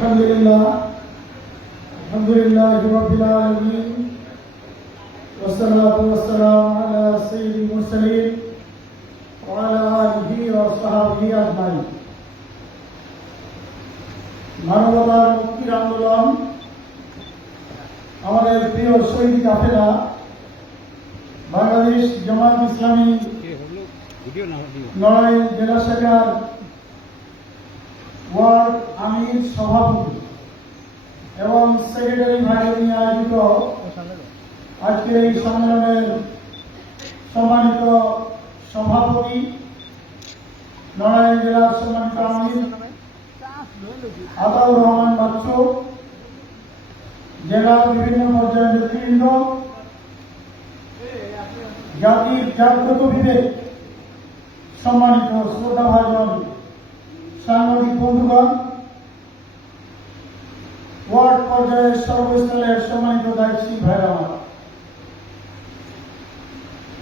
Alhamdulillah Rabbil Alamin, wassalatu wassalamu ala sayyidil mursalin wa ala alihi wa sahbihi ajma'in। মানবতার মুক্তির আন্দোলন আমাদের প্রিয় শহীদ কাফেলা বাংলাদেশ জামাত ইসলামী নড়াইল জেলা শাখার ওয়ার্ড আমির সভাপতি এবং সেক্রেটারি ভাইদের নিয়ে আয়োজিত আজকের এই সম্মেলনের সম্মানিত সভাপতি নড়াইল জেলার সম্মানিত আমির আতাউর রহমান বাচ্চু, জেলার বিভিন্ন পর্যায়ের নেতৃবৃন্দ, জাতির জাগ্রত বিবেক সম্মানিত শ্রদ্ধাভাজন সাংবাদিক বন্ধুগণ, ওয়ার্ড পর্যায়ের সর্বস্তরের সম্মানিত দায়িত্বশীল ভাইরা,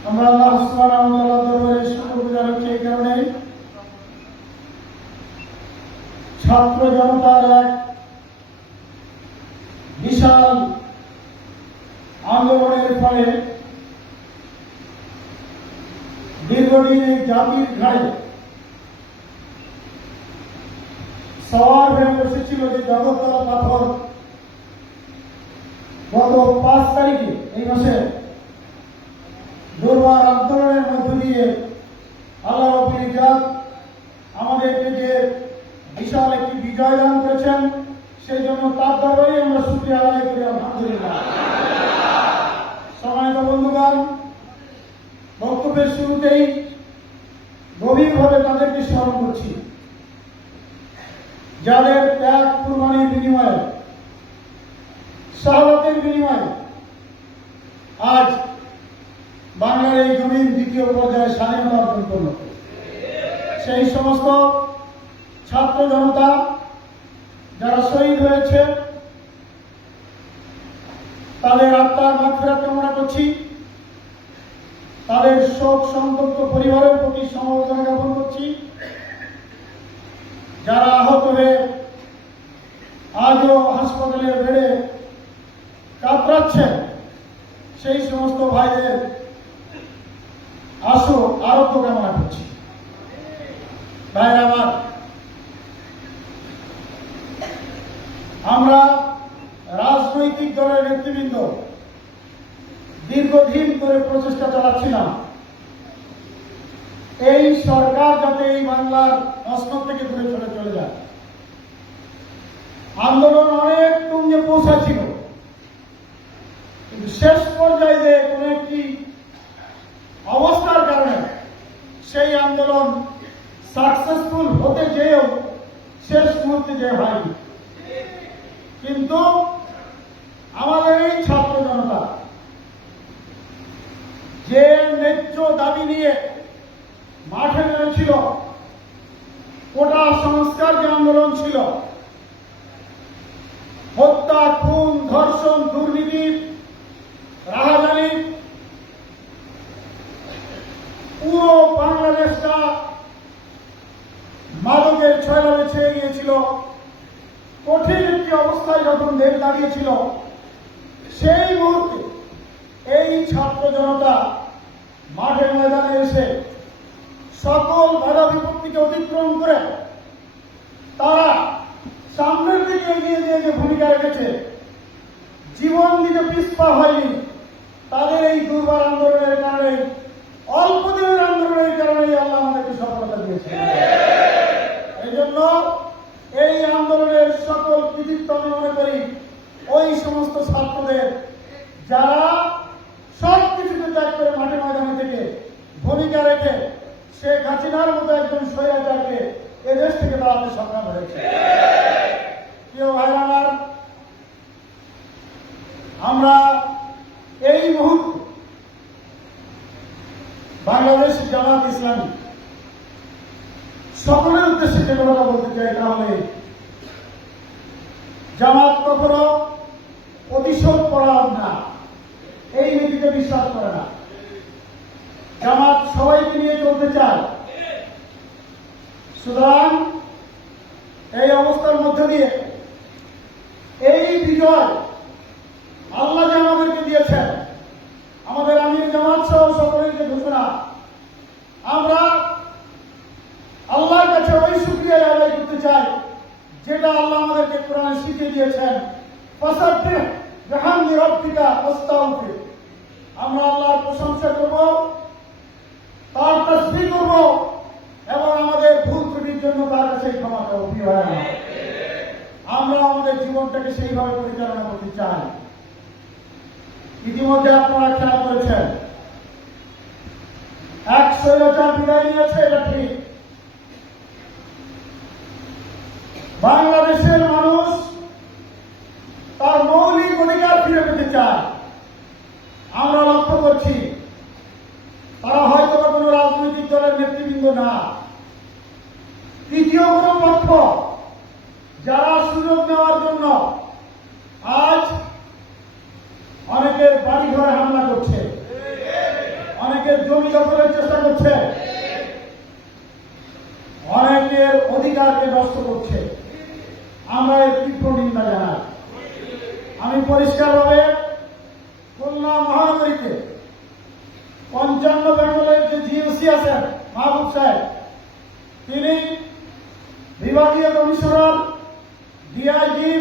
আমরা আল্লাহ সুবহানাহু ওয়া তাআলার দরবারে শুকরগুজার হচ্ছি এই কারণে ছাত্র জনতার এক বিশাল আন্দোলনের ফলে দীর্ঘদিন এই জাতির ঘাড়ে সওয়ার হয়ে বসেছিল যে জগৎতলা পাথর গত 5 তারিখে এই মাসে দুর্বার আন্দোলনের মধ্য দিয়ে আল্লাহ রাব্বুল ইজ্জত আমাদেরকে যে বিশাল একটি বিজয় দান করেছেন, সেই জন্য তার দরবারে আমরা শুকরিয়া আদায় করি আলহামদুলিল্লাহ। সম্মানিত বন্ধুগণ, বক্তব্যের শুরুতেই গভীরভাবে তাদেরকে স্মরণ করছি যাদের ত্যাগ কুরবানির বিনিময়ে, শাহাদাতের বিনিময়ে আজ বাংলার এই জমির দ্বিতীয় পর্যায়ে স্বাধীনতা অর্জন করল। সেই সমস্ত ছাত্র জনতা যারা শহীদ হয়েছে তাদের আত্মার মাগফিরাত কামনা করছি, তাদের শোক সন্তপ্ত পরিবারের প্রতি সমবেদনা জ্ঞাপন করছি। যারা আহত হয়ে আজও হাসপাতালের বেডে কাতরাচ্ছেন, সেই সমস্ত ভাইদের আশু আরোগ্য কামনা করছি। ভাইরা আমার, আমরা রাজনৈতিক দলের নেতৃবৃন্দ দীর্ঘদিন ধরে প্রচেষ্টা চালাচ্ছিলাম এই সরকার যাতে এই বাংলার মসনদ থেকে দূরে চলে যায়। আন্দোলন অনেক তুঙ্গে পৌঁছাচ্ছিল, কিন্তু শেষ পর্যায়ে যে কোন একটি অবস্থার কারণে সেই আন্দোলন সাকসেসফুল হতে যেও শেষ মুহূর্তে যে হয়নি। কিন্তু আমাদের এই ছাত্র জনতা যে ন্যায্য দাবি নিয়ে মাঠে নেমেছিল, কোটা সংস্কার যে আন্দোলন ছিল, হত্যা, খুন, ধর্ষণ, দুর্নীতি, রাহাজানি, পুরো বাংলাদেশটা মাদকের ছয়লাভে ছেয়ে গিয়েছিল। কঠিন একটি অবস্থায় যখন দেশ দাঁড়িয়েছিল, সেই মুহূর্তে এই ছাত্র জনতা মাঠে ময়দানে এসে সকল বাধা বিপত্তিকে অতিক্রম করে তারা সামনের দিকে এগিয়ে দিয়ে যে ভূমিকা রেখেছে, জীবন দিতে পিছপা হয়নি। তাদের এই দুর্বার আন্দোলনের কারণে, অল্প দিনের আন্দোলনের কারণে আল্লাহ আমাদেরকে সফলতা দিয়েছে। এই জন্য এই আন্দোলনের সকল কৃতিত্ব আমি মনে করি ওই সমস্ত ছাত্রদের, যারা সব কিছুকে ত্যাগ করে মাঠে ময়দানে থেকে ভূমিকা রেখে শেখ হাসিনার মতো একজন স্বৈরাচারকে এদেশ থেকে তাড়াতে সক্ষম হয়েছে। প্রিয় ভাইরা আমার, আমরা এই মুহূর্তে বাংলাদেশ জামাত ইসলামী সকলের উদ্দেশ্যে যে কথা বলতে চাই, তাহলে জামাত কখনো প্রতিশোধ করার না, এই নীতিতে বিশ্বাস করে না। জামাত সবাইকে নিয়ে চলতে চায়। সুতরাং এই অবস্থার মধ্যে দিয়ে বিজয় আল্লাহ যে আমাদেরকে দিয়েছেন, আমাদের আমির জামাত সহ সকলের যে ঘোষণা, আমরা আল্লাহর কাছে ওই শুকরিয়া আদায় করতে চাই যেটা আল্লাহ আমাদেরকে কোরআনে শিখিয়ে দিয়েছেন। ফাসাব্বিহ বিহামদি রাব্বিকা ওয়াস্তাগফির। আমরা আল্লাহর প্রশংসা করব, তার তাসবিহ করব এবং আমাদের ভুল ত্রুটির জন্য তার কাছে ক্ষমা চাইব। আমরা আমাদের জীবনটাকে সেইভাবে পরিচালনা করতে চাই। ইতিমধ্যে আপনারা খেয়াল করেছেন, এক স্বৈরাচার বিদায় নিয়েছে, এটা ঠিক। বাংলাদেশের মানুষ তার মৌলিক অধিকার ফিরে পেতে চায়। আমরা লক্ষ্য করছি তারা হয়তো কোনো রাজনৈতিক দলের নেতৃবৃন্দ না, তৃতীয় কোন পক্ষ, যারা সুযোগ নেওয়ার জন্য আজ অনেকের বাড়ি ঘরে হামলা করছে, অনেকের জমি দখলের চেষ্টা করছে, অনেকের অধিকারকে নষ্ট করছে। আমরা এর তীব্র নিন্দা জানাই। আমি পরিষ্কারভাবে খুলনা মহানগরীতে 55 বেঙ্গলের যে জিওসি আছেন মাহবুব সাহেব, তিনি বিভাগীয় commissioner, DIG,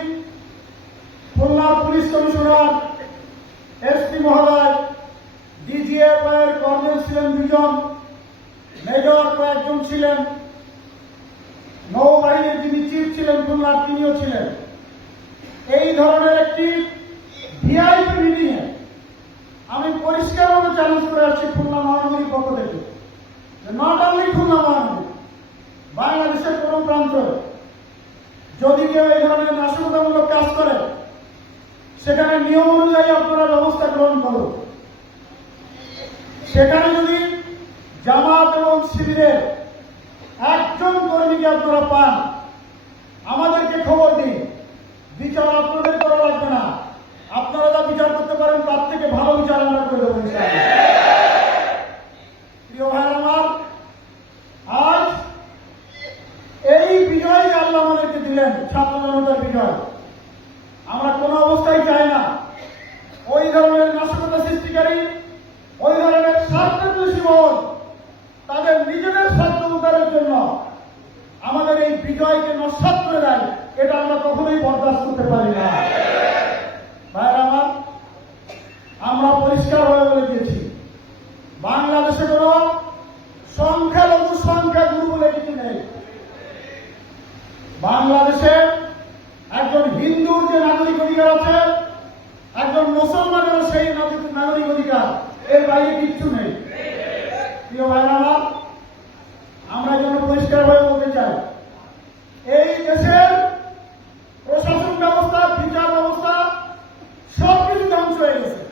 Khulna police commissioner, SP মহোদয়, ডিজিএফ এর কর্নেল ছিলেন 2 জন, মেজর কয়েকজন ছিলেন, নৌবাহিনীর যিনি চিফ ছিলেন খুলনার তিনিও ছিলেন। এই ধরনের একটি ভিআইপি মিটিং এ আমি পরিষ্কারভাবে চ্যালেঞ্জ করে আসছি খুলনা মহানগরীর পক্ষ থেকে, নট অনলি খুলনা মহানগরী, বাংলাদেশের কোন প্রান্ত যদি কেউ এই ধরনের নাশকতামূলক কাজ করে, সেখানে নিয়ম অনুযায়ী আপনারা ব্যবস্থা গ্রহণ করুন। সেখানে যদি জামাত এবং শিবিরের একজন কর্মীকে আপনারা পান, আমাদেরকে খবর দিন। বিচার আপনাদের করা লাগবে না, আপনারা যা বিচার করতে পারেন তার থেকে ভালো বিচার আমরা করে দেবো ইনশাআল্লাহ। প্রিয় ভাই আমার, আজ এই বিজয় আল্লাহ আমাদেরকে দিলেন, ছাত্র জনতার বিজয়। আমরা কোন অবস্থায় চাই না ওই ধরনের নাশকতা সৃষ্টিকারী, ওই ধরনের স্বার্থদ্বেষী মহল তাদের নিজেদের স্বার্থ উদ্ধারের জন্য আমাদের এই বিজয়কে নস্যাৎ করে দেয়, এটা আমরা কখনোই বরদাস্ত করতে পারি না। ভাইরা আমার, আমরা পরিষ্কারভাবে বলে দিয়েছি, বাংলাদেশে কোন সংখ্যালঘু সংখ্যাগুরু বলে কিছু নেই। বাংলাদেশে একজন হিন্দুর যে নাগরিক অধিকার আছে, একজন মুসলমানেরও সেই নাগরিক অধিকার, এর বাইরে কিচ্ছু নেই। প্রিয় ভাইরা আমার, আমরা যেন পরিষ্কারভাবে বলতে চাই, এই দেশের প্রশাসন ব্যবস্থা, বিচার ব্যবস্থা সবকিছু ধ্বংস হয়ে গেছে,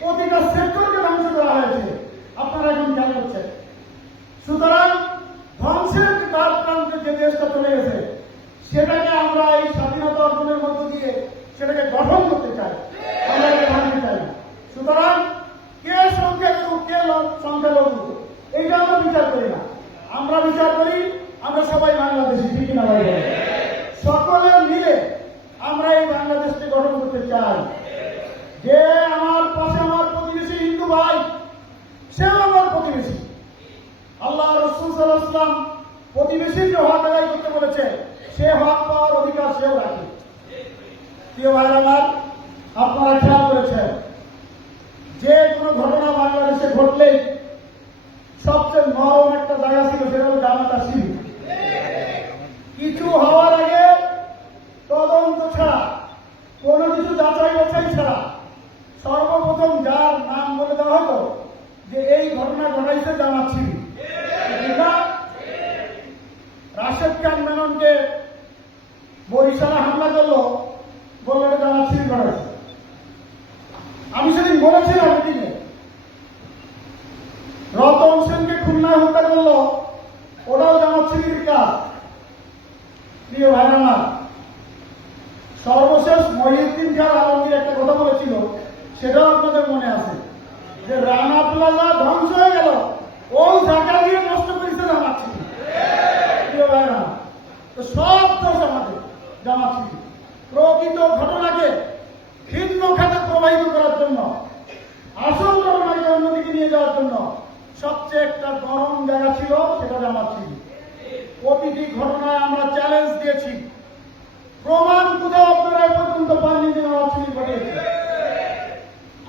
প্রতিটা সেক্টরকে ধ্বংস করা হয়েছে। আপনারা এখন খেয়াল করছেন। সুতরাং ধ্বংসের দ্বার প্রান্তে যে দেশটা চলে গেছে, সেটাকে আমরা এই স্বাধীনতা অর্জনের মধ্য দিয়ে সেটাকে গঠন করতে চাই, আমরা এটা ভাঙতে চাই না। সুতরাং কে সংখ্যালঘু কে সংখ্যালঘু এইটা আমরা বিচার করি না, আমরা বিচার করি আমরা সবাই বাংলাদেশি, ঠিক না ভাই? সকলে মিলে আমরা এই বাংলাদেশকে গঠন করতে চাই। যে আমার পাশে আমার প্রতিবেশী হিন্দু ভাই, সেও আমার প্রতিবেশী। আল্লাহ রাসূল সাল্লাল্লাহু আলাইহি ওয়াসাল্লাম প্রতিবেশীর যে হক আদায় করতে বলেছে, সে হক পাওয়ার অধিকার সেও রাখে। প্রিয় ভাইরা আমার, আপনারা খেয়াল করেছেন, যে কোনো ঘটনা বাংলাদেশে ঘটলেই সবচেয়ে নরম একটা জায়গা ছিল, সেটা হল জামাত আর শিবির। কিছু হওয়ার আগে তদন্ত ছাড়া, কোন কিছু যাচাই বাছাই ছাড়া সর্বপ্রথম যার নাম বলে দেওয়া হতো যে এই ঘটনা ঘটাইছে জামাত শিবির। রাশেদ খান মেননকে বরিশালে হামলা করলো, বললো এটা জামাত শিবির ঘটাইছে। আমি সেদিন বলেছিলাম মিটিংয়ে, রতন সেনকে খুলনায় হত্যা করলো, ওটাও জামাত শিবিরের কাজ। প্রিয় ভাইরা আমার, সর্বশেষ মহিউদ্দিন খান আলমগীর একটা কথা বলেছিল, সেটাও আপনাদের মনে আছে, যে রানা প্লাজা ধ্বংস হয়ে গেল, ওই ঢাকা দিয়ে নষ্ট করেছে জামাত শিবির। প্রিয় ভাইরা, তো সব দোষ আমাদের জামাত শিবির। প্রকৃত ঘটনাকে ভিন্ন খাতে প্রবাহিত করার জন্য, আসল ঘটনাকে অন্যদিকে নিয়ে যাওয়ার জন্য সবচেয়ে একটা গরম জায়গা ছিল, সেটা জামাত শিবির। প্রতিটি ঘটনায় আমরা চ্যালেঞ্জ দিয়েছি, প্রমাণ কোথাও আপনারা এ পর্যন্ত পাননি যে জামাত শিবির ঘটিয়েছে।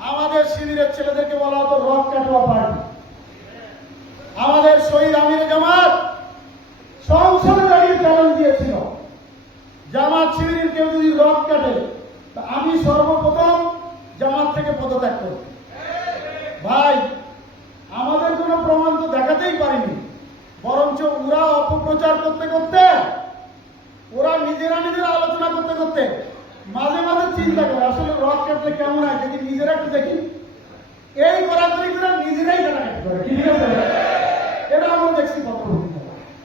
আমাদের শিবিরের ছেলেদেরকে বলা হতো রক কাটোয়া পার্টি। আমাদের শহীদ আমির জামাত সংসদে দাঁড়িয়ে চ্যালেঞ্জ দিয়েছিল, জামাত শিবিরের কেউ যদি রক কাটে তা আমি সর্বপ্রথম জামাত থেকে পদত্যাগ করব। ভাই, আমাদের কোনো প্রমাণ তো দেখাতেই পারিনি, বরঞ্চ ওরা অপপ্রচার করতে করতে, ওরা নিজেরা আলোচনা করতে করতে মাঝে মাঝে চিন্তা করে আসলে রক কাটলে কেমন হয়, যদি নিজেরা একটু দেখি, এই করাকরি করে নিজেরাই কাটাকাটি করে। ঠিক আছে, এটা আমরা দেখছি পত্রপত্রিকা।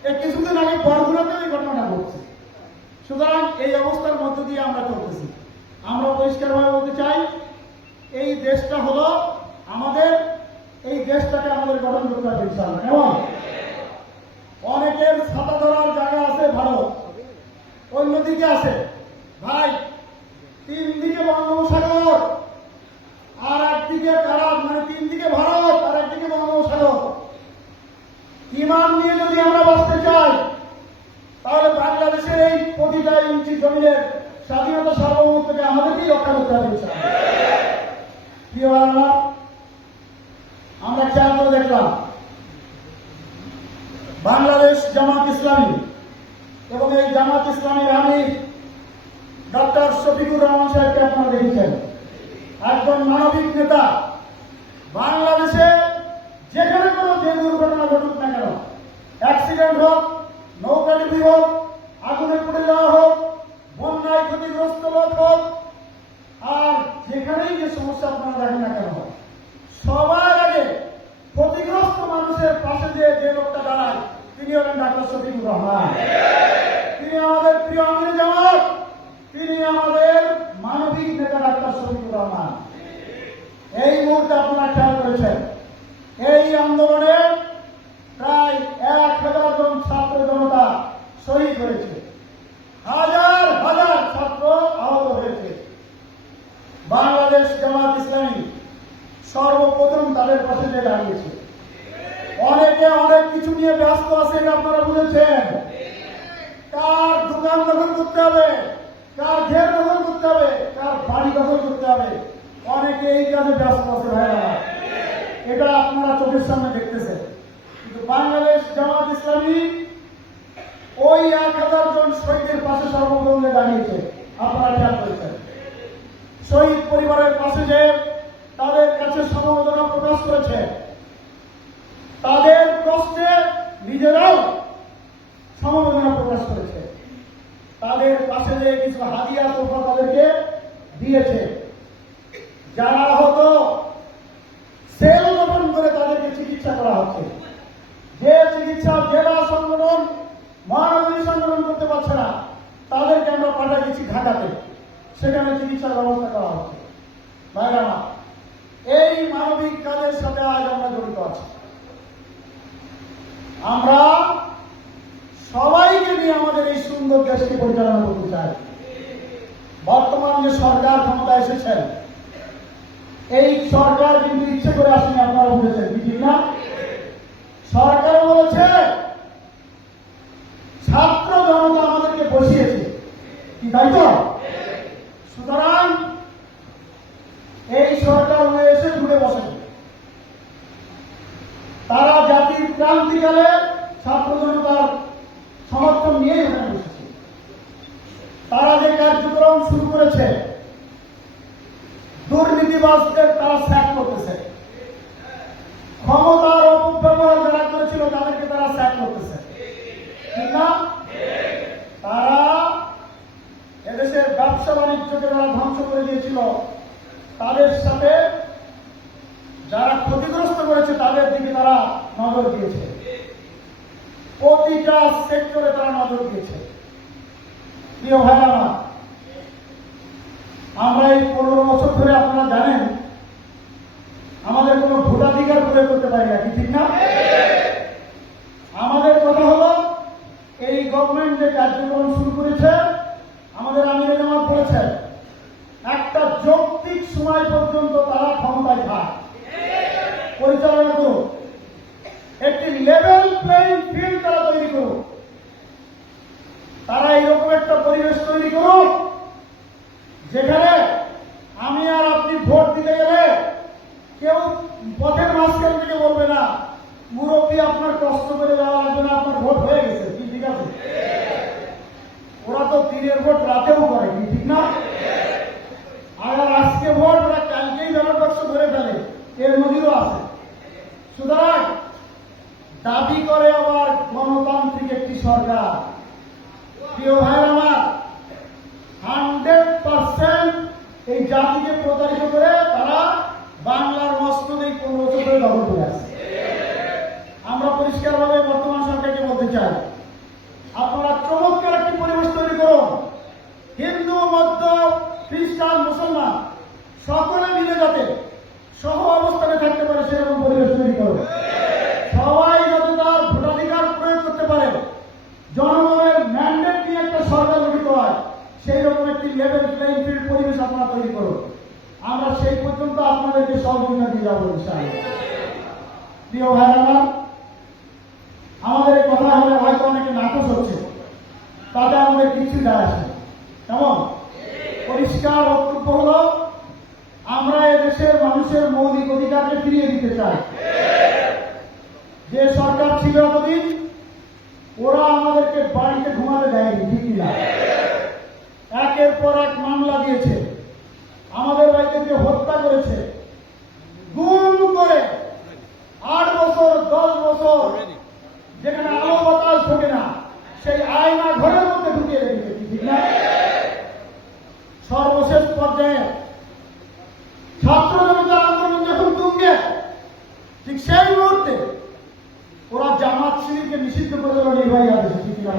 এই কিছুদিন আগে বরগুনাতে এই ঘটনা ঘটছে। সুতরাং এই অবস্থার মধ্য দিয়ে আমরা চলতেছি। আমরা পরিষ্কারভাবে বলতে চাই, এই দেশটা হলো আমাদের, এই দেশটাকে আমাদের গঠন করতে হবে ইনশাআল্লাহ। কেমন? অনেকের ছাতা ধরার জায়গা আছে ভারত, অন্যদিকে আছে ভাই তিন দিকে বঙ্গোপসাগর, আর একদিকে কারাব, মানে তিন দিকে ভারত আর একদিকে বঙ্গোপসাগর। ইমান নিয়ে যদি আমরা বাঁচতে চাই, তাহলে বাংলাদেশের এই প্রতিটা ইঞ্চি জমিনের স্বাধীনতা সার্বভৌমত্বকে আমাদেরকেই রক্ষা করতে হবে। প্রিয় আমার, আমরা খেয়াল করে দেখলাম বাংলাদেশ জামাত ইসলামী এবং এই জামাত ইসলামীর আমির ডক্টর শফিকুর রহমান সাহেবকে আপনারা দেখেছেন, একজন মানবিক নেতা। বাংলাদেশে যেখানে কোনো যে দুর্ঘটনা ঘটুক না কেন, অ্যাক্সিডেন্ট হোক, নৌকাডুবি হোক, আগুনে পুড়ে যাওয়া হোক, বন্যায় ক্ষতিগ্রস্ত লোক হোক, আর যেখানেই যে সমস্যা আপনারা দেখেন না কেন, সবার আগে ক্ষতিগ্রস্ত মানুষের পাশে যে লোকটা দাঁড়ায় তিনি হলেন ডাক্তার শফিকুর রহমান। তিনি আমাদের প্রিয় আমির জামাত, তিনি আমাদের মানবিক নেতা ডাক্তার শফিকুর রহমান। এই মুহূর্তে আপনারা খেয়াল করেছেন, এই আন্দোলনে প্রায় 1000 জন ছাত্র জনতা শহীদ হয়েছে, হাজার হাজার ছাত্র আহত হয়েছে। বাংলাদেশ জামাত ইসলামী সর্বপ্রথম তাদের পাশে যে দাঁড়িয়েছে। অনেকে অনেক কিছু নিয়ে ব্যস্ত আছে, এটা আপনারা বুঝেছেন। কার দোকান দখল করতে হবে, কার ঘের দখল করতে হবে, কার বাড়ি দখল করতে হবে, অনেকে এই কাজে ব্যস্ত আছে ভাইরা। এটা আপনারা চোখের সামনে দেখতেছেন। কিন্তু বাংলাদেশ জামাত ইসলামী ওই 1000 জন শহীদের পাশে সর্বপ্রথম দাঁড়িয়েছে। আপনারা খেয়াল করেছেন, শহীদ পরিবারের পাশে যে তাদের কাছে সমবেদনা প্রকাশ করেছে, তাদের কষ্টে নিজেরাও সমবেদনা প্রকাশ করেছে, তাদের পাশে যে কিছু হাদিয়া তোফা তাদেরকে দিয়েছে। যারা হতো সেল গঠন করে তাদেরকে চিকিৎসা করা হচ্ছে, যে চিকিৎসা জেলা সংগঠন মহানগরী সংগঠন করতে পারছে না, তাদেরকে আমরা পাঠাই দিচ্ছি ঢাকাতে, সেখানে চিকিৎসার ব্যবস্থা করা হচ্ছে। ভাইরা, এই মানবিক কাজের সাথে আজ আমরা জড়িত আছি। আমরা সবাইকে নিয়ে আমাদের এই সুন্দর দেশকে পরিচালনা করতে চাই। বর্তমান যে সরকার ক্ষমতা এসেছেন, এই সরকার কিন্তু ইচ্ছে করে আসেনি, আপনারা বুঝেছেন ঠিক না? সরকার বলেছে ছাত্র জনতা আমাদেরকে বসিয়েছে, কি তাই তো? সুতরাং এই সরকার হয়ে এসে জুড়ে বসেছে। তারা জাতির ক্রান্তিকালে ছাত্র জনতার সমর্থন নিয়েই ওখানে বসেছে। তারা যে কার্যক্রম শুরু করেছে, দুর্নীতিবাজদের তারা স্যাক করতেছে, ক্ষমতার অপব্যবহার যারা করেছিল তাদেরকে তারা স্যাক করতেছে, ঠিক না? তারা এদেশের ব্যবসা বাণিজ্যকে যারা ধ্বংস করে দিয়েছিল, তাদের সাথে যারা ক্ষতিগ্রস্ত করেছে তাদের দিকে তারা নজর দিয়েছে, প্রতিটা সেক্টরে তারা নজর দিয়েছে। প্রিয় ভাইরা, আমরা এই 15 বছর ধরে আপনারা জানেন আমাদের কোনো ভোটাধিকার প্রয়োগ করতে পারি না, ঠিক না? আমাদের কথা হলো এই গভর্নমেন্ট যে কার্যক্রম শুরু করেছে, আমাদের আমির জামাত বলেছে তারা এইরকম একটা পরিবেশ তৈরি করুক যেখানে আমি আর আপনি ভোট দিতে গেলে কেউ পথের মাঝখান থেকে বলবে না মুরব্বী আপনার কষ্ট করে দেওয়া লাগবে না, আপনার ভোট হয়ে গেছে, কি ঠিক আছে? ওরা তো দিনের ভোট রাতেও করে, কি ঠিক না? আর আজকে ভোট ওরা কালকেই ব্যালট বাক্স ধরে ফেলে, এর নজিরও আছে। সুতরাং দাবি করে আবার গণতান্ত্রিক একটি সরকার। প্রিয় ভাই আমার, 100% এই জাতিকে প্রতারিত করে তারা বাংলার মস্তদেই 15 বছর ধরে দখল করে আছে। আমরা পরিষ্কারভাবে বর্তমান সরকারকে বলতে চাই, আপনারা চমৎকার একটি পরিবেশ তৈরি করুন। হিন্দু, বৌদ্ধ, খ্রিস্টান, মুসলমান সকলে মিলে যাতে সহ অবস্থানে থাকতে পারে সেরকম পরিবেশ তৈরি করুন। সবাই যাতে তার ভোটাধিকার প্রয়োগ করতে পারে, জনগণের ম্যান্ডেট নিয়ে একটা সরকার গঠিত হয়, সেই রকম একটি লেভেল প্লেইং ফিল্ড পরিবেশ আপনারা তৈরি করুন। আমরা সেই পর্যন্ত আপনাদেরকে সহযোগিতা দিয়ে যাবো ইনশাআল্লাহ। প্রিয় ভাইরা, আমাদের এই কথা হলে হয়তো অনেকে নাকচ হচ্ছে, তাতে আমাদের কিছু যায় আসে। কেমন পরিষ্কার বক্তব্য হলো, আমরা এদেশের মানুষের মৌলিক অধিকারকে ফিরিয়ে দিতে চাই। যে সরকার ছিল এতদিন, ওরা আমাদেরকে বাড়িতে ঘুমাতে দেয়নি, ঠিক না? একের পর এক মামলা দিয়েছে, আমাদের বাড়িতে যে হত্যা করেছে, গুম করে 8 বছর 10 বছর যেখানে আলো বাতাস ঢোকে না, সেই আয়না ঘরের মধ্যে ঢুকিয়ে রেখেছে, ঠিক না? সর্বশেষ পর্যায়ে ছাত্র জনতার আন্দোলন যখন তুঙ্গে, ঠিক সেই মুহূর্তে ওরা জামাত শিবিরকে নিষিদ্ধ করে দিল নির্বাহী আদেশে, ঠিক না?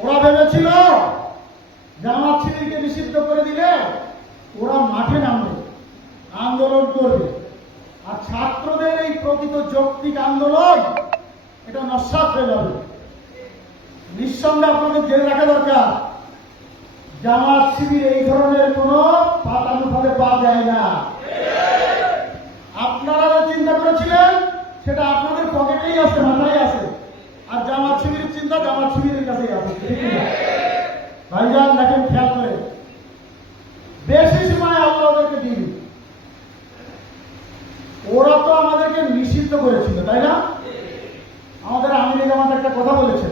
ওরা ভেবেছিল জামাত শিবিরকে নিষিদ্ধ করে দিলে ওরা মাঠে নামবে, আন্দোলন করবে, আর ছাত্রদের এই প্রকৃত যৌক্তিক আন্দোলন এটা নস্যাৎ হয়ে যাবে। নিঃসন্দেহে আপনাদের জেনে রাখা দরকার, জামাত শিবির এই ধরনের কোন পাতানুপাতে পা যায় না। আপনারা যে চিন্তা করেছিলেন সেটা আপনাদের পকেটেই আছে, মাথায় আছে, আর জামাত শিবিরের চিন্তা জামাত শিবিরের কাছেই আছে, ঠিক না? ভাইজান দেখেন, খেয়াল করে, বেশি সময় আল্লাহ ওদেরকে দিন। ওরা তো আমাদেরকে নিষিদ্ধ করেছিল, তাই না? আমাদের আমির জামাত একটা কথা বলেছে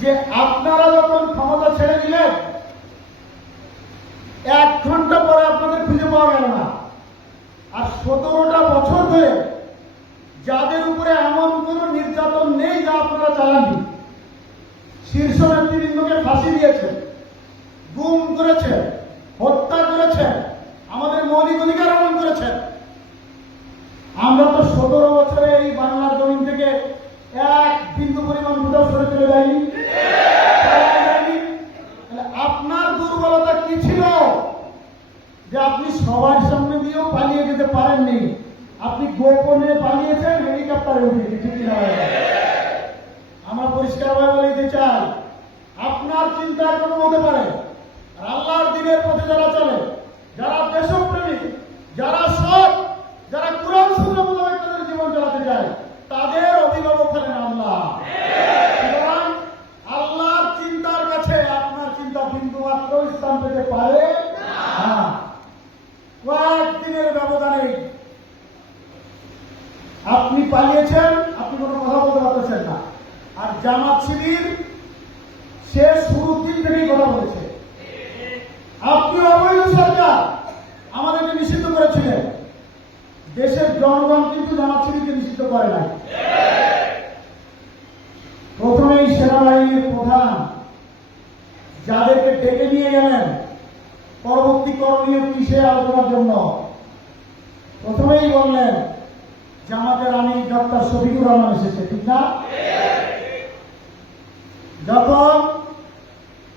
যে আপনারা যখন ক্ষমতা ছেড়ে দিলেন 1 ঘন্টা পরে আপনাদের খুঁজে পাওয়া গেল না, আর 17টা বছর ধরে যাদের উপরে এমন কোন নির্যাতন নেই যা আপনারা চালাননি, শীর্ষ নেতৃবৃন্দকে ফাঁসি দিয়েছেন, গুম করেছেন, হত্যা করেছেন, আমাদের মৌলিক অধিকার হরণ করেছেন। আমরা তো 17 বছরে এই বাংলার জমিন থেকে 1 বিন্দু পরিমাণ ভোটার সরে চলে যায়নি। আপনার দুর্বলতা কি ছিল যে আপনি সবার সামনে দিয়েও পালিয়ে যেতে পারেননি? আপনি গোপনে পালিয়েছেন, হেলিকপ্টারে উঠে, ঠিক না? আমরা পরিষ্কারভাবে বলে দিতে চাই, আপনার চিন্তা এরকম হতে পারে, আর আল্লাহর দ্বীনের পথে যারা চলে, যারা দেশপ্রেমী, যারা সৎ, যারা কুরআন সুন্নাহ মোতাবেক তাদের জীবন চালাতে চায়, তাদের অভিভাবক হলেন আল্লাহ। সুতরাং আল্লাহর চিন্তার কাছে আপনার চিন্তা বিন্দু মাত্র স্থান পেতে পারে না। কয়েকদিনের ব্যবধানে আপনি পালিয়েছেন, আপনি কোনো কথা বলতে পারতেছেন না, আর জামাত শিবির সে শুরুর দিন থেকেই কথা বলেছে। আপনি অবৈধ সরকার আমাদেরকে নিষিদ্ধ করেছিলেন, দেশের জনগণ কিন্তু জামাত শিবিরকে নিষিদ্ধ করে নাই। প্রথমেই সেনাবাহিনীর প্রধান যাদেরকে ডেকে নিয়ে গেলেন পরবর্তী করণীয় কিসে আলোচনার জন্য, প্রথমেই বললেন জামাতের আমির ডক্টর শফিকুর রহমান এসেছে, ঠিক না? যখন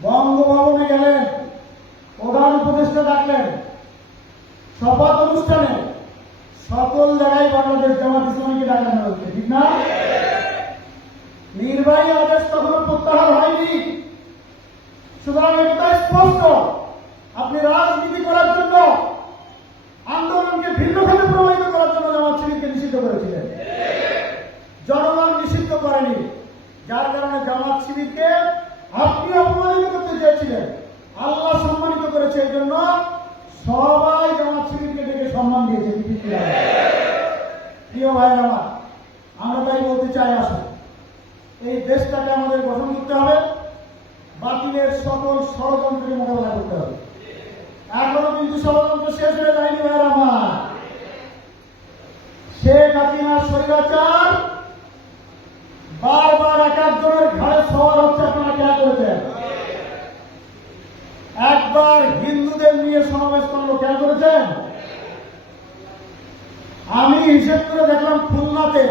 বঙ্গভবনে গেলেন, প্রধান উপদেষ্টা ডাকলেন, শপথ অনুষ্ঠানে সকল জায়গায় বাংলাদেশ জামাত ইসলামীকে ডাকানো হচ্ছে, ঠিক না? নির্বাহী আদেশ তখন প্রত্যাহার হয়নি। সুতরাং এটা স্পষ্ট, আপনি রাজনীতি করার জন্য, আন্দোলনকে ভিন্নভাবে প্রভাবিত করার জন্য জামাত শিবিরকে নিষিদ্ধ করেছিলেন, জনগণ নিষিদ্ধ করেনি, যার কারণে কারণে জামাত শিবিরকে আপনি অপমানিত করতে চেয়েছিলেন, আল্লাহ সম্মানিত করেছে। এই জন্য সবাই জামাত শিবিরকে ডেকে সম্মান দিয়েছে। প্রিয় ভাই আমার, আমরা তাই বলতে চাই, আসুন এই দেশটাকে আমাদের গঠন করতে হবে, বাতিলের সকল ষড়যন্ত্রকে মোকাবেলা করতে হবে। এখনো কিন্তু ষড়যন্ত্র শেষ হয়ে যায়নি ভাই আমার। শেখ হাসিনার স্বৈরাচার বারবার এক একজনের ঘাড়ে সওয়ার হচ্ছে। আপনারা খেয়াল করেছেন, একবার হিন্দুদের নিয়ে সমাবেশ করলো, খেয়াল করেছেন? আমি হিসেব করে দেখলাম খুলনাতে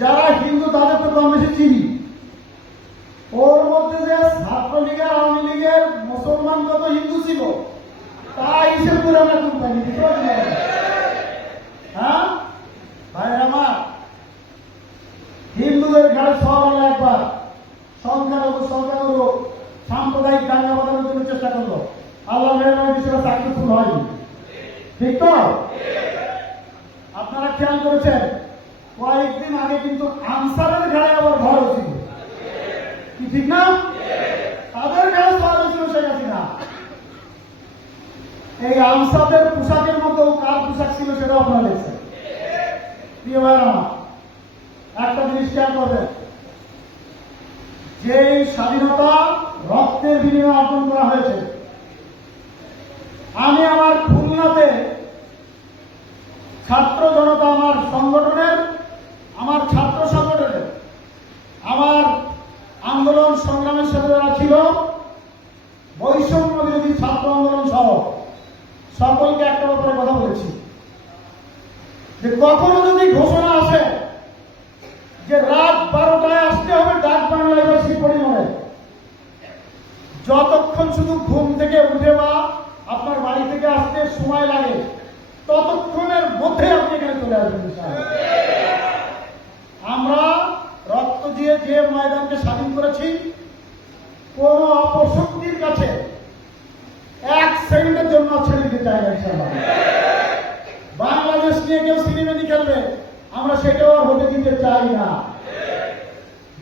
যারা হিন্দু তাদের তো কম বেশি চিনি, ওর মধ্যে যে ছাত্রলীগের, আওয়ামী লীগের মুসলমান যত হিন্দু ছিল তা হিসেব করে আমরা খুব পাইনি। হ্যাঁ ভাই আমার, হিন্দুদের ঘাড়ে সওয়ার একবার সংখ্যালঘু সাম্প্রদায়িক দাঙ্গা বাঁধানোর জন্য চেষ্টা করলো। আল্লাহ মেহরবানি বিষয়টা সাকসেসফুল হয়নি, ঠিক তো? আপনারা খেয়াল করেছেন, কয়েকদিন আগে কিন্তু আনসারের ঘাড়ে আবার ভর হয়েছিল, কি ঠিক না? তাদের ঘাড়ে সওয়ার হয়েছিল শেখ হাসিনা। এই আনসারদের পোশাকের মতো কার পোশাক ছিল সেটাও আপনারা দেখছেন। প্রিয় ভাই আমার, একটা জিনিস খেয়াল করবেন, যে স্বাধীনতা রক্তের বিনিময়ে অর্জন করা হয়েছে। আমি আমার খুলনাতে ছাত্র জনতা, আমার সংগঠনের, আমার ছাত্র সংগঠনের, আমার আন্দোলন সংগ্রামের সাথে যারা ছিল, বৈষম্য বিরোধী ছাত্র আন্দোলন সহ সকলকে একটা ব্যাপারে কথা বলেছি, যে কখনো যদি ঘোষণা আসে যে রাত 12টায় আসতে হবে ডাক বাংলা ইউনিভার্সিটি পরিমলে, যতক্ষণ শুধু ঘুম থেকে উঠে বা আপনার বাড়ি থেকে আসতে সময় লাগে ততক্ষণের মধ্যে আপনি এখানে চলে আসবেন। আমরা রক্ত দিয়ে যে ময়দানকে স্বাধীন করেছি, কোন অপশক্তির কাছে এক সেকেন্ডের জন্য ছেড়ে দিতে চাই না। ইনশাআল্লাহ বাংলাদেশ নিয়ে কেউ সিনেমেনি খেলবে, আমরা সেটাও আর হতে দিতে চাই না।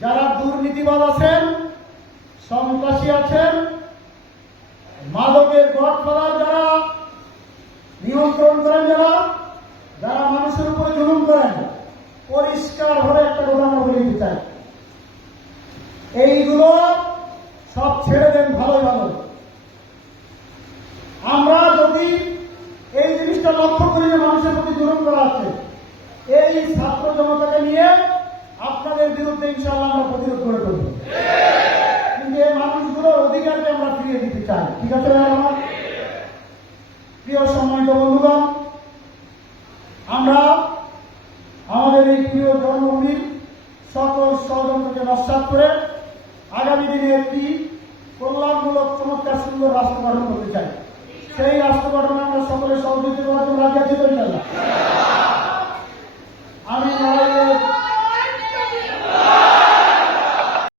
যারা দুর্নীতিবাদ আছেন, সন্ত্রাসী আছেন, মাদকের গডফাদার যারা নিয়ন্ত্রণ করেন, যারা মানুষের উপরে জুলুম করেন, পরিষ্কার ভাবে একটা কথা আমরা বলে দিতে চাই, এইগুলো সব ছেড়ে দেন। ভালোই ভালো, আমরা যদি এই জিনিসটা লক্ষ্য করি যে মানুষের প্রতি জুলুম করা হচ্ছে, এই ছাত্র জনতাকে নিয়ে আপনাদের বিরুদ্ধে ইনশাআল্লাহ আমরা প্রতিরোধ করে তুলব। কিন্তু এই মানুষগুলোর অধিকারকে আমরা ফিরিয়ে দিতে চাই। ঠিক আছে আমার প্রিয় সম্মানিত বন্ধুগণ, আমরা আমাদের এই প্রিয় জন্মভূমির সকল ষড়যন্ত্রকে নস্যাৎ করে আগামী দিনে একটি কল্যাণমূলক চমৎকার সুন্দর রাষ্ট্র গঠন করতে চাই। সেই রাষ্ট্র গঠনে আমরা সকলের সহযোগিতা করার জন্য রাজি আছি তো ইনশাআল্লাহ।